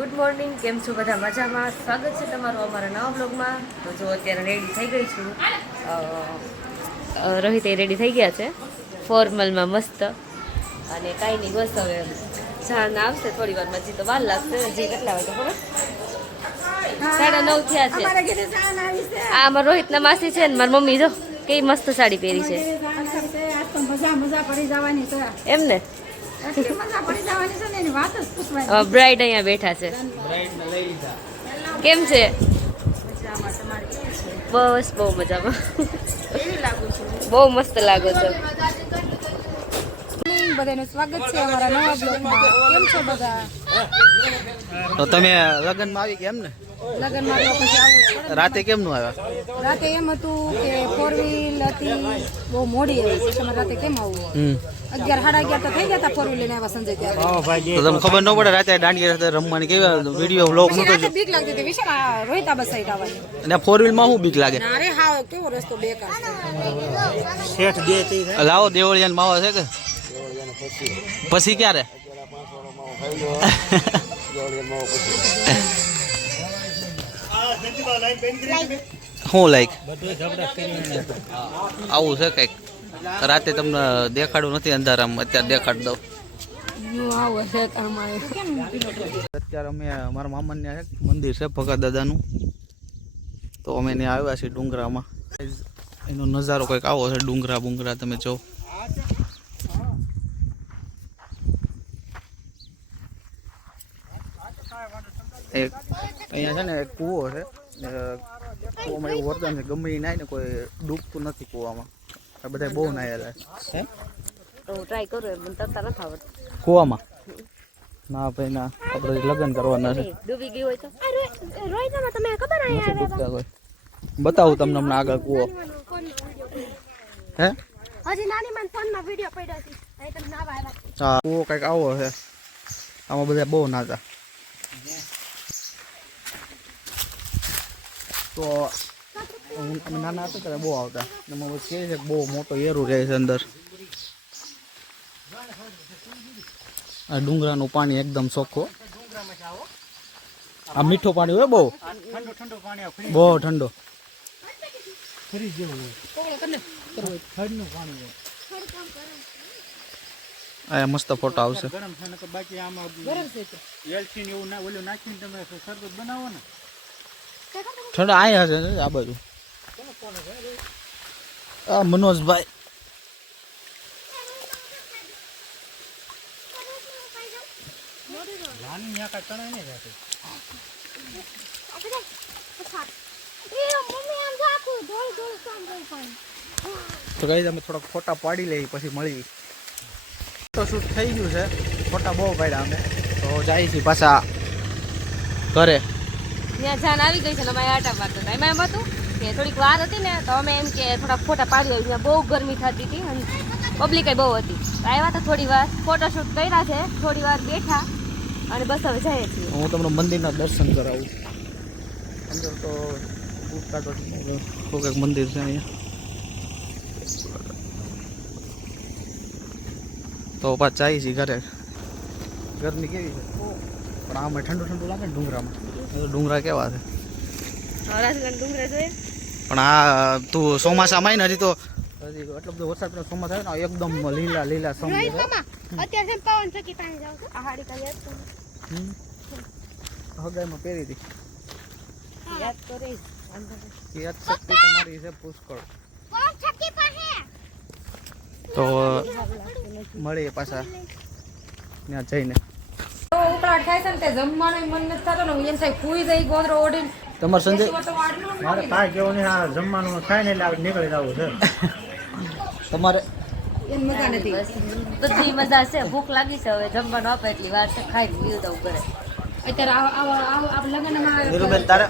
Good morning, કેમ છો બધા? મજામાં? સ્વાગત છે તમારું અમારા નવા બ્લોગમાં. તો જો અત્યારે રેડી થઈ ગઈ છું. રોહિત એ રેડી થઈ ગયા છે ફોર્મલમાં મસ્ત. અને કાંઈ નહીં, બસ હવે જાન આવશે થોડી વારમાં. હજી તો વાર લાગશે. હજી કેટલા વાગે ખબર? 9:30 થયા છે. આ અમારા રોહિતના માસી છે ને મારી મમ્મી જો કેવી મસ્ત સાડી પહેરી છે એમ ને. બ્રાઇડ અહીંયા બેઠા છે. કેમ છે? બસ બહુ મજામાં. બહુ મસ્ત લાગો છો. બધાનું સ્વાગત છે અમારા નવા બ્લોગમાં. કેમ છો બધા? તો તમે લગ્નમાં આવી ગયા એમ ને? લગ્નમાં તો પછી આવું જ પડે. રાતે કેમનું આવ્યા? રાતે એમ હતું કે 4 વ્હીલ હતી, બહુ મોડી આવી. પછી અમારે રાતે કેમ આવવું? 11 સાડા 11 તો થઈ ગયા હતા 4 વ્હીલ લઈને આવ્યા સંજય ત્યારે. તો તમને ખબર ન પડે રાતે દાંડિયા સાથે રમવાની કેવા વિડીયો વ્લોગ મૂકો છો? બીક લાગતી હતી વિશાલ રોહિતા બસ સાઈડ આવવાની. અને 4 વ્હીલ માં શું બીક લાગે? અરે હા, કેવો રસ્તો બેકાર છે. લાવો દેવળિયાન માવા છે કે પછી ક્યારે? શું લાઈક આવું છે કઈક? રાતે તમને દેખાડું નથી અંધારામાં, અત્યારે દેખાડ દઉં. અત્યારે અમે મારા મામાને ત્યાં મંદિર છે ભગત દાદાનું, તો અમે ત્યાં આવ્યા છીએ ડુંગરામાં. એનો નજારો કંઈક આવો છે. ડુંગરા બુંગરા તમે જો. એક અહીંયા છે ને એક કૂવો છે. કૂવામાં એવું વરદાન છે, ગમે એ નાય ને કોઈ ડૂબતું નથી કૂવામાં. આ બધા બહુ નાયેલા છે. તો હું ટ્રાય કરું, મને તરતા નથી આવડતું કૂવામાં ના ભાઈ ના, આપણે લગ્ન કરવાના છે. ડૂબી ગઈ હોય તો તમે ખબર નથી ડૂબતા કોઈ. બતાવું તમને હમણાં આગળ કૂવો. હે હજી નાની માન ફોનમાં વિડિયો પડ્યો છે. અહીં તમે નાવા આવ્યા. હા, કૂવો કંઈક આવો છે. આમાં બધા બહુ નાતા. તો અમે નાના હતા ત્યારે બહુ આવતા. એમાં કહે છે કે બહુ મોટો એરું રહે છે અંદર. આ ડુંગરાનું પાણી એકદમ ચોખ્ખું. આ મીઠું પાણી હોય બહુ બહુ ઠંડો. આ મસ્ત ફોટો આવશે. ઠંડો આયા છે આ બાજુ. આ મનોજભાઈ તો કઈ અમે થોડાક ફોટા પાડી લઈએ પછી મળી. ફોટો શૂટ થઈ ગયું છે, ફોટા બહુ પાડ્યા અમે. તો જાય છે પાછા ઘરે. ત્યાં જાન આવી ગઈ છે ને અમે આટા મારતા હતા. એમાં એમ હતું કે થોડીક વાર હતી ને તો અમે એમ કે થોડાક ફોટા પાડી હોય. ત્યાં બહુ ગરમી થતી હતી અને પબ્લિક બહુ હતી. આવ્યા તો થોડી વાર ફોટોશૂટ કર્યા છે, થોડી વાર બેઠા અને બસ હવે જઈએ છીએ. હું તમને મંદિરના દર્શન કરાવું. અંદર તો કંઈક મંદિર છે અહીંયા. તો પાછા આવી છે ઘરે. ગરમી કેવી છે પણ આમાં ઠંડુ ઠંડુ લાગે ને ડુંગરામાં. ડુંગરા કેવા છે ડુંગરા જોઈએ. પણ આ તું ચોમાસામાં આવી ને હજી તો હજી એટલો બધો વરસાદ પડે ચોમાસા આવે ને એકદમ લીલા લીલા સમ હગાઈમાં પહેરી હતી. યાદ તો રહી યાદ શક્તિ તમારી છે પુષ્કળ. તો મળીએ પાછા ત્યાં જઈને. ઉકળાટ થાય છે ને તે જમવાનું મન નથી થતો ને એમ થાય ફૂઈ જાય ગોદરો ઓડીને. તમારે સંજય મારે કાંઈ કેવું નહીં. આ જમવાનું ખાઈ ને એટલે નીકળી જવું છે. તમારે એમ મજા નથી. બધી મજા છે. ભૂખ લાગી છે, હવે જમવાનું આપે એટલી વાર છે, ખાઈ પીવું દઉં ઘરે. અત્યારે લગ્નમાં નીરુબેન તારે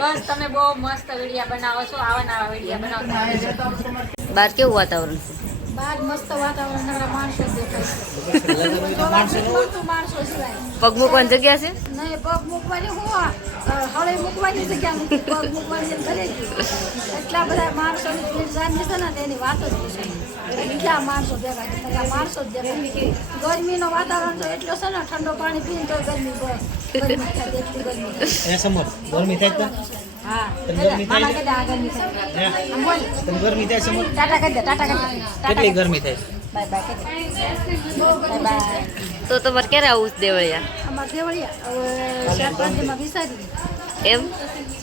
બસ તમે બહુ મસ્ત વિડિયા બનાવો છો. આવા નવા વિડિયા બનાવો. બહાર કેવું વાતાવરણ છે? બહાર મસ્ત વાતાવરણ નકરા માણસો જ દેખાય માણસો સિવાય પગ મૂકવાની જગ્યા છે નહીં પગ મૂકવાની હું હળે મૂકવાની જગ્યા નથી પગ મૂકવાની ઘરે એટલા બધા માણસોની ભીડ જામી છે ને તેની વાત જ પૂછે બીજા માણસો ભેગા છે માણસો જ દેખાય ગરમીનો વાતાવરણ તો એટલો છે ને ઠંડો પાણી પીને તો ગરમી બહુ ગરમી થાય એટલી ગરમી ગરમી થાય તો હા ગરમી થાય મામા કહેતા આ ગરમી થાય આમ બોલ તને ગરમી થાય સમજ ટાટા કરી દે ટાટા કરી દે કેટલી ગરમી થાય બાય બાય બાય બાય તો તમારે ક્યારે આવું છે દેવળિયા અમાર દેવળિયા હવે 4-5 દીમાં વિસારી એમ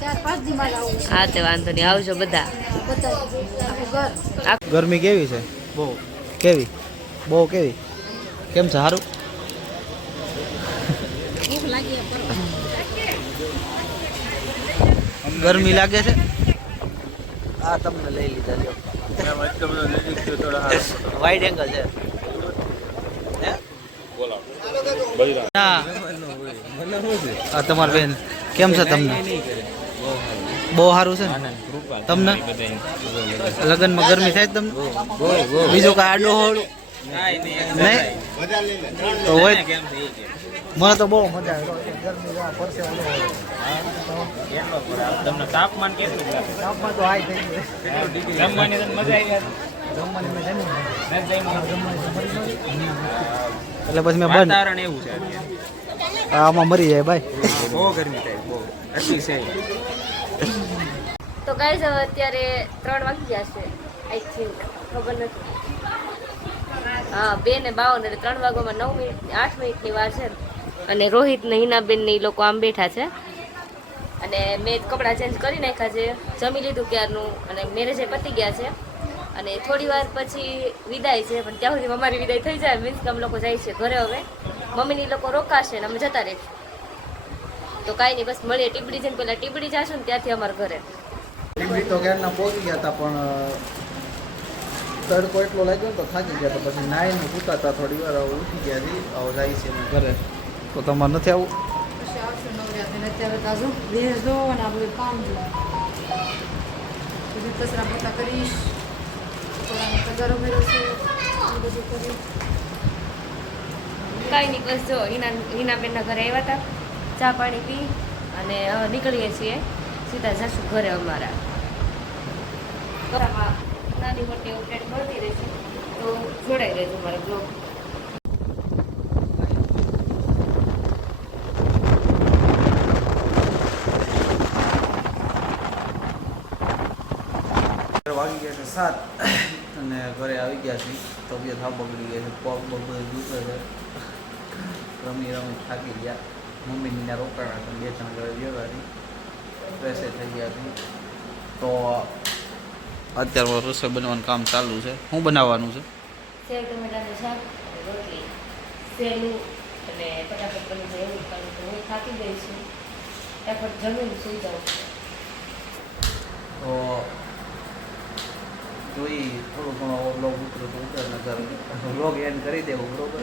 4-5 દીમાં આવું હા તે વાંધો નહીં આવજો બધા બધા આખું ઘર ગરમી કેવી છે બહુ કેવી બહુ કેવી કેમ છે સારું ભૂખ લાગી ગરમી લાગે છે આ તમને લઈ લીધા લ્યો વાઇડ એંગલ છે હા આ તમારી બેન કેમ છે તમને બહુ સારું છે ને? તમને લગ્નમાં ગરમી થાય તમને બીજું કાંઈ આડો હોડું નહીં તો હોય મને તો બહુ મજા આવે ગરમી પરસેવો તમને તાપમાન કેટલું લાગે તાપમાન તો હાઈ થઈ ગયું જમવાની તો મજા આવી જમવાની મેં જમ્યું એટલે પછી મેં બંધ વાતાવરણ એવું છે અત્યારે આમાં મરી જાય ભાઈ બહુ ગરમી થાય બહુ અતિશય તો ગાઈઝ હવે અત્યારે 3 વાગી ગયા છે આઈ થિંક ખબર નથી હા 2:52 એટલે 3 વાગ્યામાં 9 મિનિટ 8 મિનિટની વાર છે અને રોહિત ને હિનાબેન ને એ લોકો આમ બેઠા છે અને મેં કપડાં ચેન્જ કરી નાખ્યા છે જમી લીધું ક્યારનું અને મેરેજે પતી ગયા છે અને થોડી વાર પછી વિદાય છે પણ ત્યાં સુધી અમારી વિદાય થઈ જાય મીન્સ કે અમે લોકો જાય છે ઘરે હવે મમ્મીની લોકો રોકાશે ને અમે જતા રહીશું તો કાંઈ નહીં બસ મળીએ ટીબડી જઈને પહેલાં ટીબડી જાશું ને ત્યાંથી અમારા ઘરે ટીવી તો ક્યારના પહોંચી ગયા હતા પણ તડકો એટલો લાગ્યો તો થાકી ગયા તો પછી નાઈને ઉતારતા થોડી વાર ઉઠી ગયા હતી હવે જાય છે એના ઘરે તો તમારે નથી આવું પછી આવશું નવરાત્રિને અત્યારે તાજો વેર જો અને આ બધું કામ જો બધું કચરા પોતા કરીશ તગારો મેળો છે એ બધું કરી કાંઈ નહીં બસ જો હિનાબેનના ઘરે આવ્યા હતા ચા પાણી પી અને હવે નીકળીએ છીએ સીધા જશું ઘરે અમારા ઘરમાં નાની મોટી અપડેટ મળતી રહેશે તો જોડાઈ રહેજો મારા બ્લોગ વાગી ગયા છે 7 અને ઘરે આવી ગયા છે તબિયત હા બગડી ગઈ છે પગ બધું દુખે છે રમી થાકી ગયા મમ્મીની ત્યાં રોકાણા છે 2-3 ઘરે વ્યવહારી ફ્રેશ થઈ ગયા છે તો અત્યારે રસોઈ બનવાનું કામ ચાલુ છે શું બનાવવાનું છે સેવ ટમેટાનું શાક અને રોટલી સહેલું અને ફટાફટ બની જાય એવું કારણ કે હું થાકી ગઈ છું ફટાફટ જમીને સૂઈ જાઉં તો જોઈ થોડું ઘણો વ્લોગ ઉતરો તો ઉતર નગર વ્લોગ એન્ડ કરી દેવો બરોબર